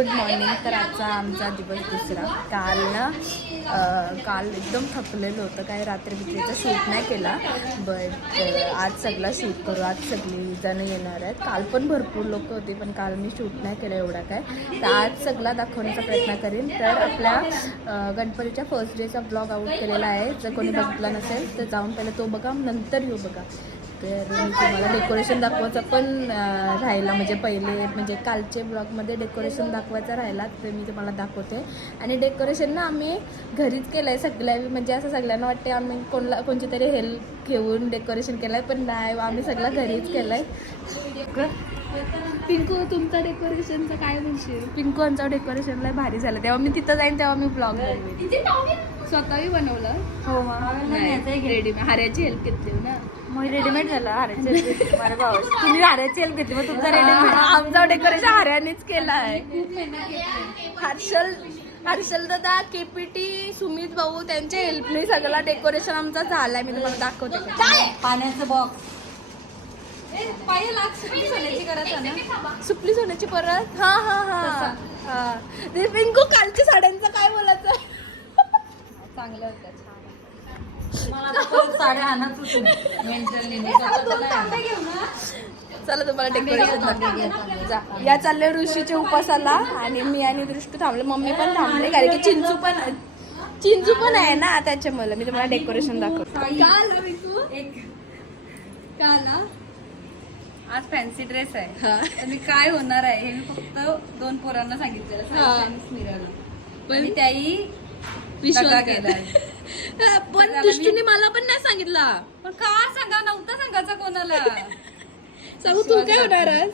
Good morning तर आजचा आमचा दिवस दुसरा. काल ना काल एकदम थकलेलं होतं. काय रात्री बित्रीचा शूट नाही केला. बट आज सगळा शूट करू. आज सगळी जण येणार आहेत. काल पण भरपूर लोक होते पण काल मी शूट नाही केलं एवढा काय. तर आज सगळा दाखवण्याचा प्रयत्न करेन. तर आपल्या गणपतीच्या फर्स्ट डेचा ब्लॉग आउट केलेला आहे. जर कोणी बघितला नसेल तर जाऊन पहिलं तो बघा. नंतर येऊ बघा. तर तुम्हाला डेकोरेशन दाखवायचं पण राहिला. म्हणजे पहिले म्हणजे कालचे ब्लॉगमध्ये डेकोरेशन दाखवायचा राहिला तर मी तुम्हाला दाखवते. आणि डेकोरेशन ना आम्ही घरीच केलं आहे सगळ्या म्हणजे असं सगळ्यांना वाटते आम्ही कोणला कोणची तरी हेल्प घेऊन डेकोरेशन केलं आहे पण नाही आम्ही सगळं घरीच केलं आहे पिंकू तुमचं डेकोरेशनचं काय म्हणशील? पिंकू यांचं डेकोरेशनला भारी झालं. तेव्हा मी तिथं जाईन तेव्हा मी ब्लॉग स्वतःही बनवलं? हो रेडीमेड हार्याची हेल्प घेतली ना. मग रेडीमेड झालं. हाराची माझ्या तुम्ही हाराची हेल्प घेतली मग तुमचा रेडीमेड आमचा डेकोरेशन हार्यानेच केला आहे. हर्षल हर्षल दादा केपीटी सुमित भाऊ त्यांच्या हेल्पने सगळा डेकोरेशन आमचा झालाय. मी तुम्हाला दाखवते. पाण्याचं बॉक्स सुपली सोन्याची परत? हा हा हा. हा. पिंकू कालच्या साड्यांचं काय बोलायचं? चांगलं होतं छान मला आता परत साड्या आणत होती मेंटली चला तुम्हाला डेकोरेशन जा. या चालले ऋषीच्या उपासाला आणि मी आणि दृष्टी थांबले. मम्मी पण थांबले कारण की चिंचू पण चिंचू पण आहे ना त्याच्यामुळे. मी तुम्हाला डेकोरेशन दाखवतो. आज फॅन्सी ड्रेस आहे. आणि काय होणार आहे हे मी फक्त दोन पोरांना सांगितलेलं. हा. पण त्याही विश्वास. पण दृष्टीने मला पण नाही सांगितला. पण का सांगा? नव्हतं सांगायचं कोणाला. सांगू तू काय होणार आज?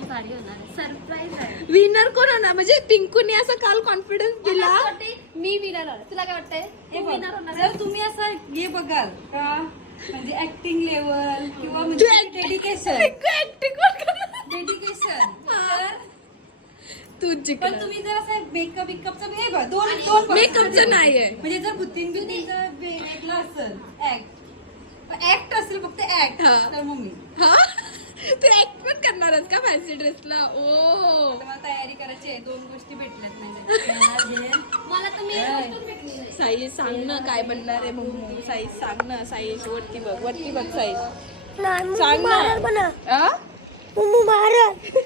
साडी होणार सरप्राईज आहे. विनर कोण होणार? म्हणजे पिंकूने असं काल कॉन्फिडन्स दिला. मी विनर तुला काय वाटतंय? जर तुम्ही असं हे बघाल का? म्हणजे ऍक्टिंग लेवल किंवा म्हणजे डेडिकेशन? डेडिकेशन तू पण. तुम्ही जर असं मेकअप बिकअपचं हे बघ दोन दोन. मेकअपचं नाहीये. म्हणजे जर बुद्धिन बिद्धिनचं वेगळं असेल ऍक्ट ऍक्ट असेल फक्त ऍक्ट हा. तर मग मी. हा? तू ऍक्ट पण करणारच का फॅन्सी ड्रेसला ओ. आता मला तयारी करायची आहे. दोन गोष्टी भेटल्यात म्हणजे. मला तुम्ही साई सांग ना काय बनणार आहे मग साई सांग ना. साई वरती बघ वरती बघ साई. सांग ना. आ? आता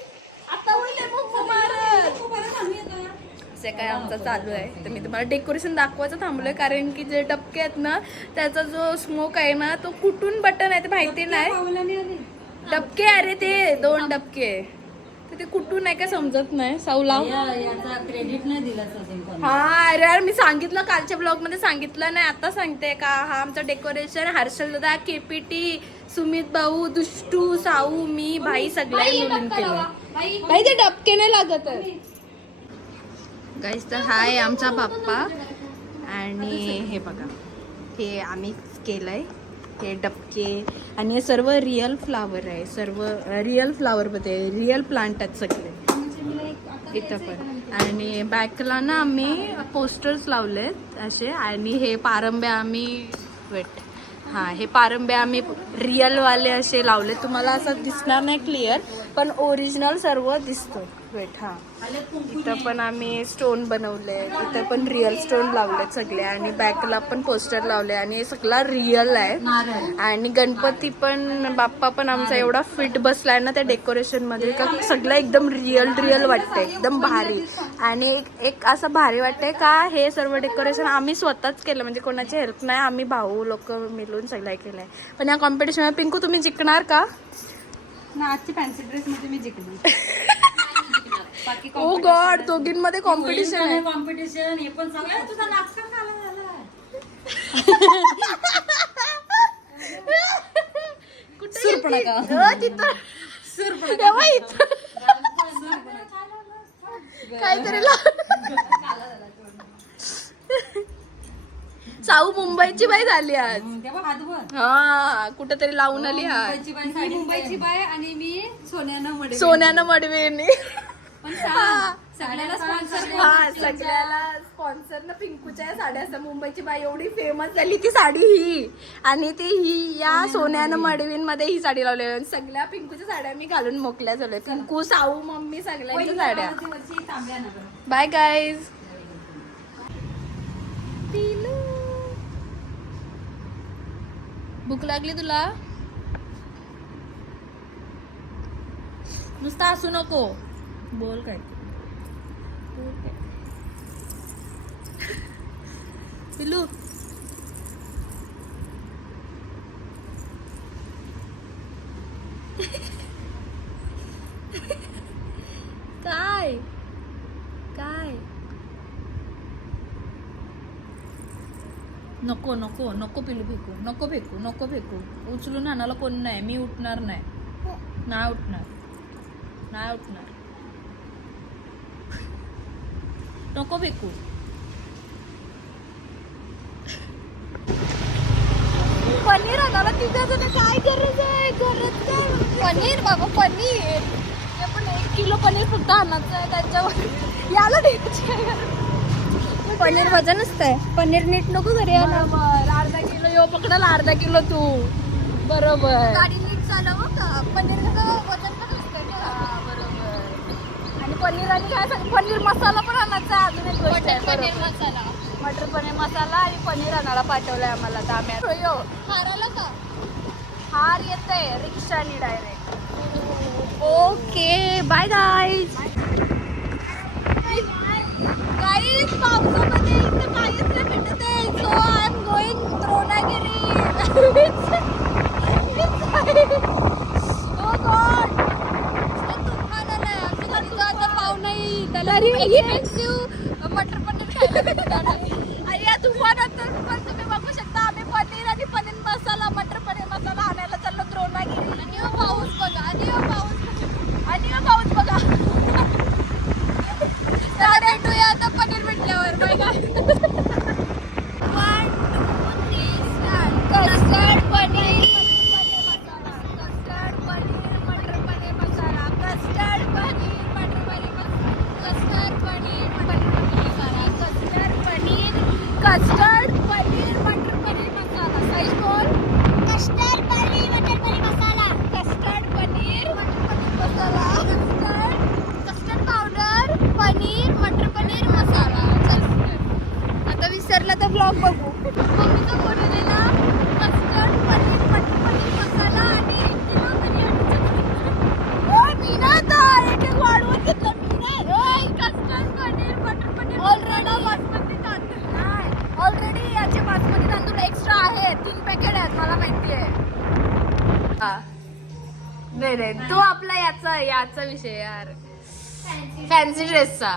असे काय आमचं चालू आहे तर मी तुम्हाला डेकोरेशन दाखवायचं थांबलोय कारण की जे डबके आहेत ना त्याचा जो स्मोक आहे ना तो कुठून बटन आहे ते माहिती नाही. डबके अरे ते दोन डबके तर ते कुठून आहे काय समजत नाही. साऊला याचा क्रेडिट नाही दिला सचिन हा अरे यार मी सांगितलं कालच्या ब्लॉगमध्ये सांगितलं नाही आता सांगते का? हा आमचं डेकोरेशन हर्षल दादा केपीटी सुमित भाऊ दुष्टू साऊ मी भाई सगळ्या मिळून केलं भाई ते डबके नाही लागत गाईस तर हा आहे आमचा बाप्पा आणि हे बघा हे आम्ही आहे हे डबके आणि हे सर्व रिअल फ्लावर आहे सर्व रिअल फ्लावरमध्ये रिअल प्लांट आहेत सगळे. इथं पण. आणि बॅकला ना आम्ही पोस्टर्स लावलेत असे आणि हे पारंब्या आम्ही वेट हां हे पारंब्या आम्ही रिअलवाले असे लावले तुम्हाला असं दिसणार नाही क्लिअर पण ओरिजिनल सर्व दिसतो वेट हां इथं पण आम्ही स्टोन बनवले इथं पण रिअल स्टोन लावलेत सगळे आणि बॅकला पण पोस्टर लावले आणि सगळा रिअल आहे. आणि गणपती पण बाप्पा पण आमचा एवढा फिट बसलाय ना त्या डेकोरेशनमध्ये का सगळं एकदम रिअल रिअल वाटतंय. एकदम भारी. आणि एक एक असं भारी वाटतंय का हे सर्व डेकोरेशन आम्ही स्वतःच केलं. म्हणजे कोणाची हेल्प नाही. आम्ही भाऊ लोक मिळून सगळं केलंय. पण या कॉम्पिटिशन पिंकू तुम्ही जिंकणार का? ना आजची फॅन्सी ड्रेस मध्ये मी जिंकली. ओ गॉड Oh दोघींमध्ये कॉम्पिटिशन आहे. कॉम्पिटिशन हे पण सगळं तुझा नाटक झाला? सुरपणा अ, तिथं. तेव्हा इथं. काहीतरी ला- साऊ मुंबईची बाई झाली आज. हा कुठेतरी लावून आली आज. मुंबईची बाई मी मुंबईची बाय आणि मी सोन्यानं सोन्यानं मडवेने. सगळ्याला स्पॉन्सर हा सगळ्याला स्पॉन्सर ना पिंकूच्या साड्या असतात. मुंबईची बाई एवढी फेमस झाली ती साडी ही. आणि ती ही या सोन्यानं मडवीन मध्ये ही साडी लावली आहे. सगळ्या पिंकूच्या साड्या मी घालून मोकल्या झाल्या. पिंकू साऊ मम्मी सगळ्यांच्या साड्या. बाय गाईज भूक लागली तुला? नुसतं असू नको. बोल काय? काय. पिलू काय? काय? नको नको नको पिलू फेकू नको फेकू नको फेकू उचलून आणायला कोण नाही मी उठणार नाही. नाही उठणार. नाही उठणार. नको फेकू. पनीर आणायला तिच्यासाठी काय गरज आहे? गरज काय पनीर बाबा पनीर. पण एक किलो पनीर फक्त आणायचं आहे त्याच्यावर. याला द्यायची आहे. गरज. पनीर वजन असतंय. पनीर नीट नको घरी बरोबर अर्धा किलो यो पकडल अर्धा किलो तू. बरोबर. गाडी नीट चालव का? पनीर वजन पण असतं हा, बरोबर आणि पनीर आणि काय सांग पनीर मसाला पण आणायचा अजून एक गोष्ट आहे, पनीर बरोबर. मसाला. मटर पनीर मसाला आणि पनीर आणायला पाठवलंय आम्हाला दाम्यात यो. हाराला का? हार येते रिक्षानी direct okay bye guys guys पावसामध्ये इथं काहीच नाही भेटत आहे. So I am going Dronagiri. Daddy, we. Matar paneer already याचे बासमती तांदूळ एक्स्ट्रा आहे तीन पॅकेट आहेत मला माहिती आहे. तो आपला याचा याचा विषय यार. फॅन्सी ड्रेसचा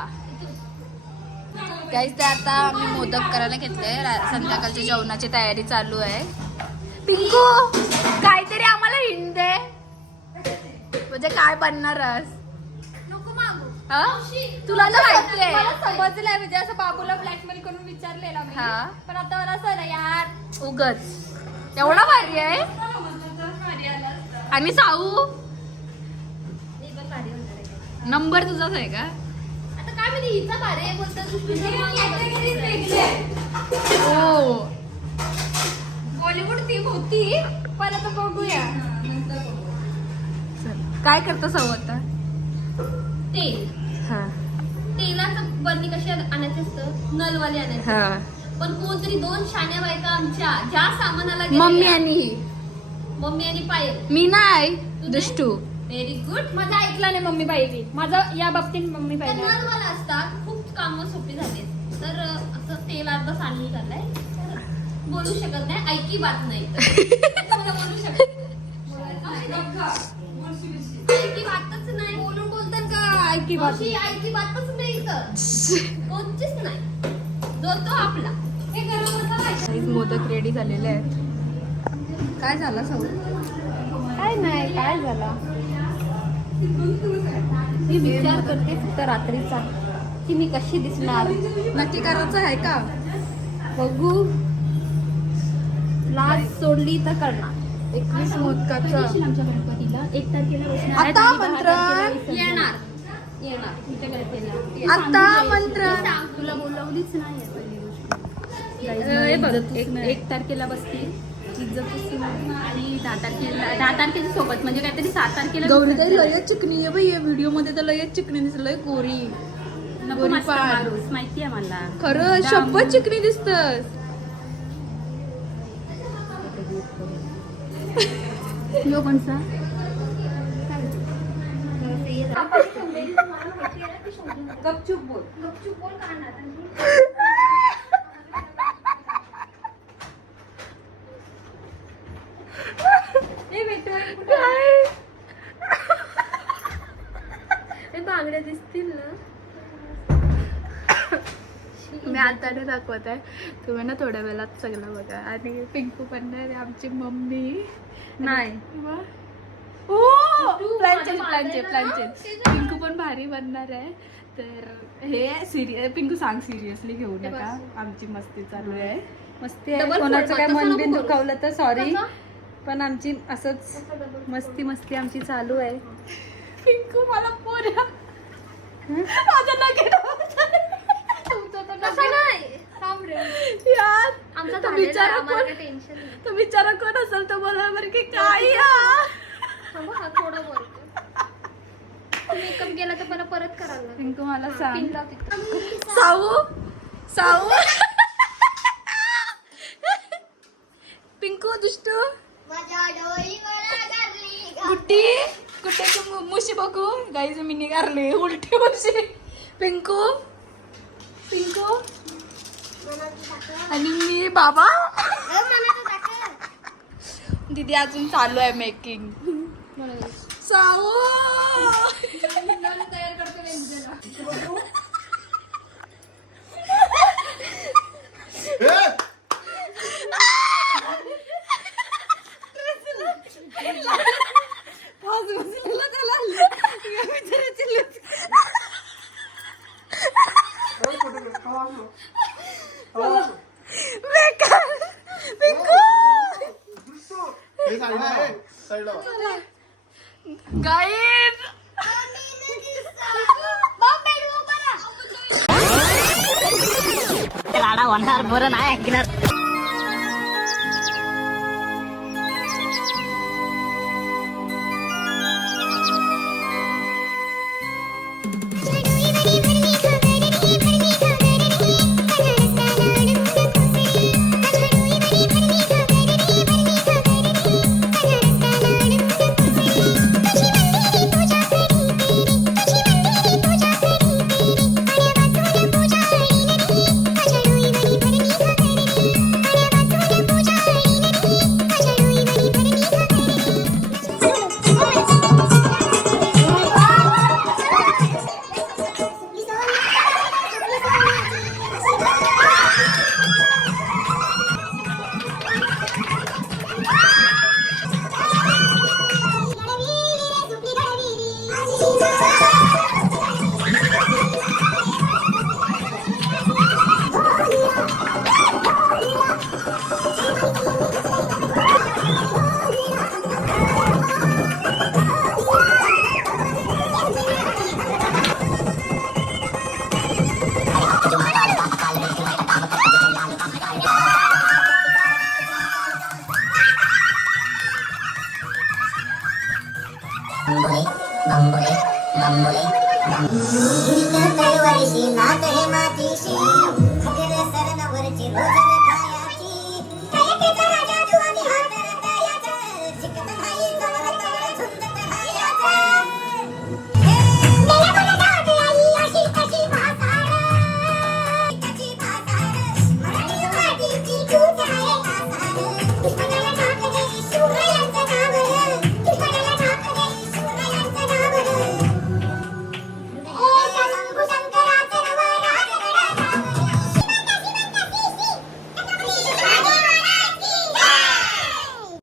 काहीच ते आता आम्ही मोदक करायला घेतले संध्याकाळच्या जेवणाची तयारी चालू आहे. पिंकू काहीतरी आम्हाला हिंड दे. म्हणजे काय बनणार हा? तुला तर माहिती आहे. मला समजलंय. म्हणजे असं बाबूला ब्लॅकमेल करून विचारलेला हा. पण आता मला असं यार. उगच. एवढा भारी आहे? आणि साऊ. नंबर तुझाच आहे का? बॉलिवूड थीम होती पण आता बघूया. चल. काय करतो साऊ आता? तेल. हा. तेलाचं बरणी कशी आणायची असतं? नलवाले आणायचं हा. पण कोणतरी दोन शाण्या बायका आमच्या ज्या सामानाला मम्मी आणि ही. मम्मी आणि पायल. मी नाही दुष्टू. व्हेरी गुड माझा ऐकला नाही मम्मी पाहिजे माझा या बाबतीत मम्मी पाहिजे नलवाला असतात खूप कामं सोपी झाली. तर असं तेल अर्धा सांडून झालंय तर बोलू शकत नाही. ऐकी बात नाही. मला बोलू शकत ऐकी बातच नाही. बोलून बोलतात का? ऐकी बात ऐकी बातच नाही तर कोणतीच नाही. जो तो आपला. हे गरम मसाला मोदक रेडी झालेले आहेत. काय झाला साऊ काय नाही काय झाला? मी विचार करते फक्त रात्रीचा की मी कशी दिसणार. नक्की करायचं आहे का? बघू. लाज सोडली तर करणार. एकवीस मोदकाचं आमच्या गणपतीला. एक तारखेला बसणार आता मंत्र. येणार. आता मंत्र. तुला बोलवलीच नाही हे एक तारखेला बसतील. इज्जतच नाही. आणि दहा तारखेला दहा तारखेच्या सोबत म्हणजे काहीतरी सात तारखेला गौरीताई लयच चिकनी आहे बाई व्हिडिओमध्ये तर लयच चिकनी दिसलंय गोरी. नको गोरी मस्त पाड. माणूस माहिती आहे मला. खरं दाम- शपथ चिकनी दिसत यो कोणचा? गपचूप बोल. बांगड्या दिसतील ना. मी आता दाखवत. आहे तुम्ही ना थोड्या वेळात सगळं बघा. आणि पिंकू पण नाही आमची मम्मी. नाही. तू प्लॅनचे माझ्या प्लॅनचे मागे प्लॅनचे ना, ते ना. पिंकू पण भारी बनणार आहे. तर हे सिरियस पिंकू सांग सिरियसली घेऊ नका. आमची मस्ती चालू आहे. मस्ती आहे. कोणाचं काय मन बिन. दुखावलं तर सॉरी? पण आमची असंच मस्ती मस्ती आमची चालू आहे. पिंकू मला पोऱ्या माझं नक्की तुमचं तर कसं नाही. थांब रे. यार आमचं आम्हाला कोण टेन्शन तो बिचारा कोण असेल तर बोला बरं की काय हा थोडं बोलतो. मेकअप गेला तर मला परत करायला. पिंकू मला सांग. साऊ साऊ पिंकू दुष्टू गुट्टी कुठे तू मु- मुशी बघू गाईच मी निघारली उलटी मुशी पिंकू पिंकू. आणि मी बाबा. दीदी अजून चालू आहे मेकिंग साऊ तयार करतो बेकार. पिंकू गाईड लाडा होणार बरं नाही ऐकणार